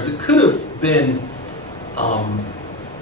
programs, it could have been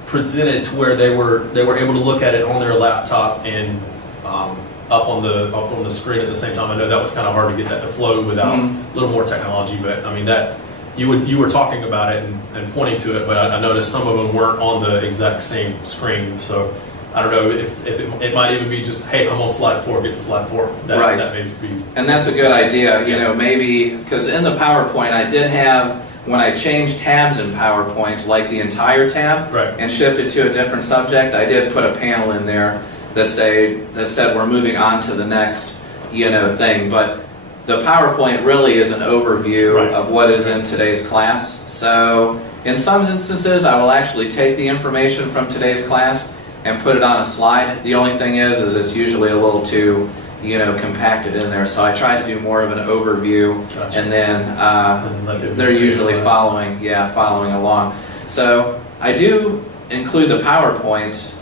presented to where they were able to look at it on their laptop and up on the screen at the same time. I know that was kind of hard to get that to flow without a little more technology, but I mean that you were talking about it and pointing to it, but I noticed some of them weren't on the exact same screen. So I don't know if it might even be just, hey, I'm on slide 4, get to slide 4. That may be. And that's a good idea. You know, maybe because in the PowerPoint I did have, when I changed tabs in PowerPoint, like the entire tab, and shifted to a different subject, I did put a panel in there that said we're moving on to the next, thing. But the PowerPoint really is an overview of what is in today's class. So in some instances, I will actually take the information from today's class and put it on a slide. The only thing is it's usually a little too, compacted in there. So I try to do more of an overview, and then they're usually following along. So I do include the PowerPoint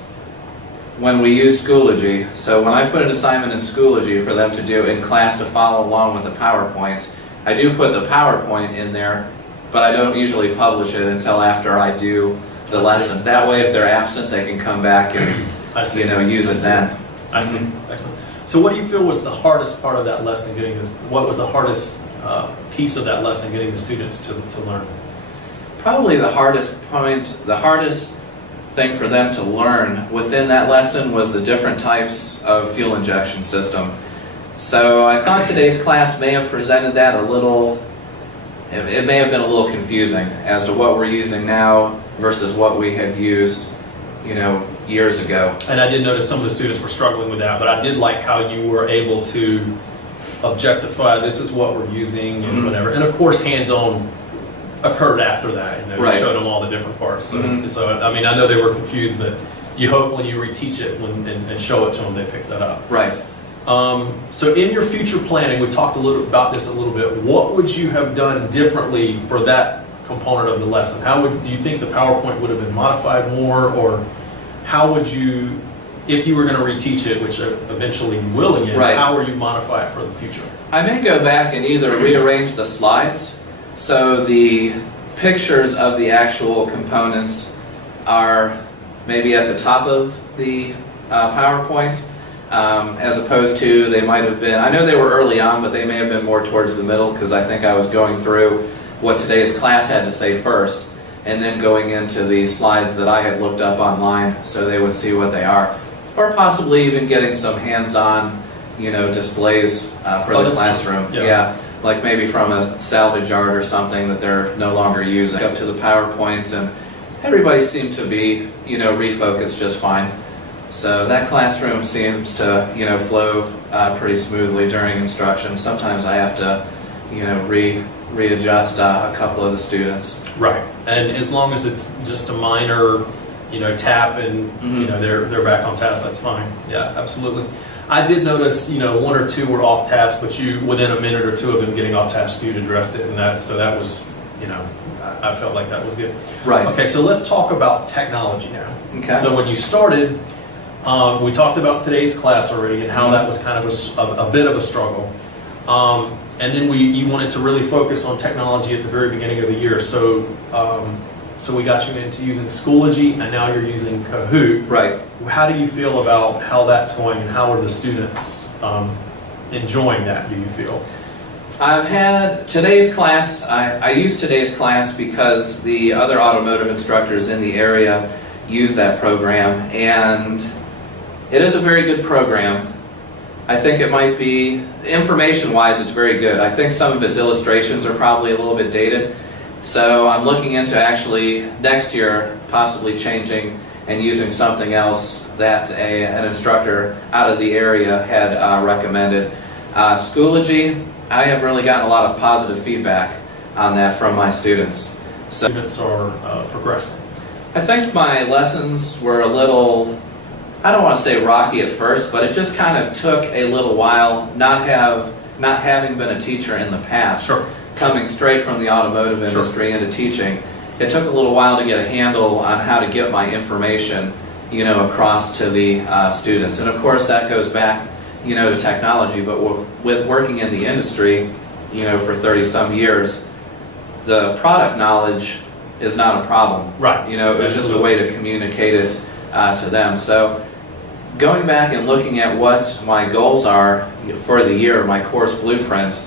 when we use Schoology. So when I put an assignment in Schoology for them to do in class to follow along with the PowerPoint, I do put the PowerPoint in there, but I don't usually publish it until after I do the lesson. That way, if they're absent, they can come back and use it then. I see. Excellent. So what do you feel was the hardest part of that lesson, what was the hardest piece of that lesson getting the students to learn? Probably the hardest thing for them to learn within that lesson was the different types of fuel injection system. So I thought today's class may have presented that a little, it may have been a little confusing as to what we're using now versus what we had used, years ago. And I did notice some of the students were struggling with that, but I did like how you were able to objectify, this is what we're using and whatever. And of course, hands-on occurred after that. You showed them all the different parts. So I mean, I know they were confused, but you hope when you reteach it and show it to them, they pick that up. Right. So in your future planning, we talked about this a little bit. What would you have done differently for that component of the lesson? Do you think the PowerPoint would have been modified more, or how would you, if you were going to reteach it, which eventually you will again, how would you modify it for the future? I may go back and either rearrange the slides so the pictures of the actual components are maybe at the top of the PowerPoint, as opposed to they might have been, I know they were early on, but they may have been more towards the middle, because I think I was going through what today's class had to say first, and then going into the slides that I had looked up online so they would see what they are. Or possibly even getting some hands-on, displays for the classroom. Yeah, like maybe from a salvage yard or something that they're no longer using. Up to the PowerPoint, and everybody seemed to be, refocused just fine. So that classroom seems to, flow pretty smoothly during instruction. Sometimes I have to, readjust a couple of the students. Right, and as long as it's just a minor, tap and they're back on task, that's fine. Yeah, absolutely. I did notice, one or two were off task, but within a minute or two of them getting off task, you'd addressed it, and that was, I felt like that was good. Right. Okay, so let's talk about technology now. Okay. So when you started, we talked about today's class already and how that was kind of a bit of a struggle. And then you wanted to really focus on technology at the very beginning of the year. So we got you into using Schoology, and now you're using Kahoot. Right. How do you feel about how that's going, and how are the students enjoying that, do you feel? I've had today's class, I used today's class because the other automotive instructors in the area use that program, and it is a very good program. I think it might be, information-wise, it's very good. I think some of its illustrations are probably a little bit dated. So I'm looking into actually next year possibly changing and using something else that an instructor out of the area had recommended. Schoology, I have really gotten a lot of positive feedback on that from my students. So students are progressing. I think my lessons were a little, I don't want to say rocky at first, but it just kind of took a little while, not having been a teacher in the past. Sure. Coming straight from the automotive industry into teaching, it took a little while to get a handle on how to get my information, across to the students. And of course that goes back, to technology, but with working in the industry, for 30-some years, the product knowledge is not a problem. Right. You know, it was just a way to communicate it to them. So going back and looking at what my goals are for the year, my course blueprint,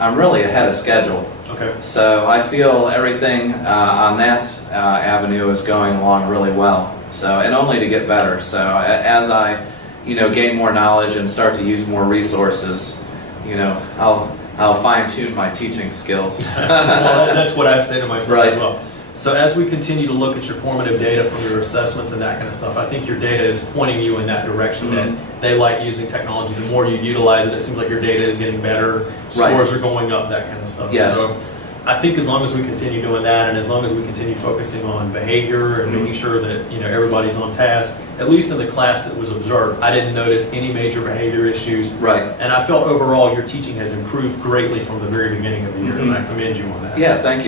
I'm really ahead of schedule. Okay. So I feel everything on that avenue is going along really well. So, and only to get better. So as I, you know, gain more knowledge and start to use more resources, you know, I'll fine-tune my teaching skills. Well, that's what I say to myself right. as well. So as we continue to look at your formative data from your assessments and that kind of stuff, I think your data is pointing you in that direction that they like using technology. The more you utilize it, it seems like your data is getting better, scores are going up, that kind of stuff. Yes. So I think as long as we continue doing that, and as long as we continue focusing on behavior and making sure that, you know, everybody's on task, at least in the class that was observed, I didn't notice any major behavior issues. Right. And I felt overall your teaching has improved greatly from the very beginning of the year, and I commend you on that. Yeah, thank you.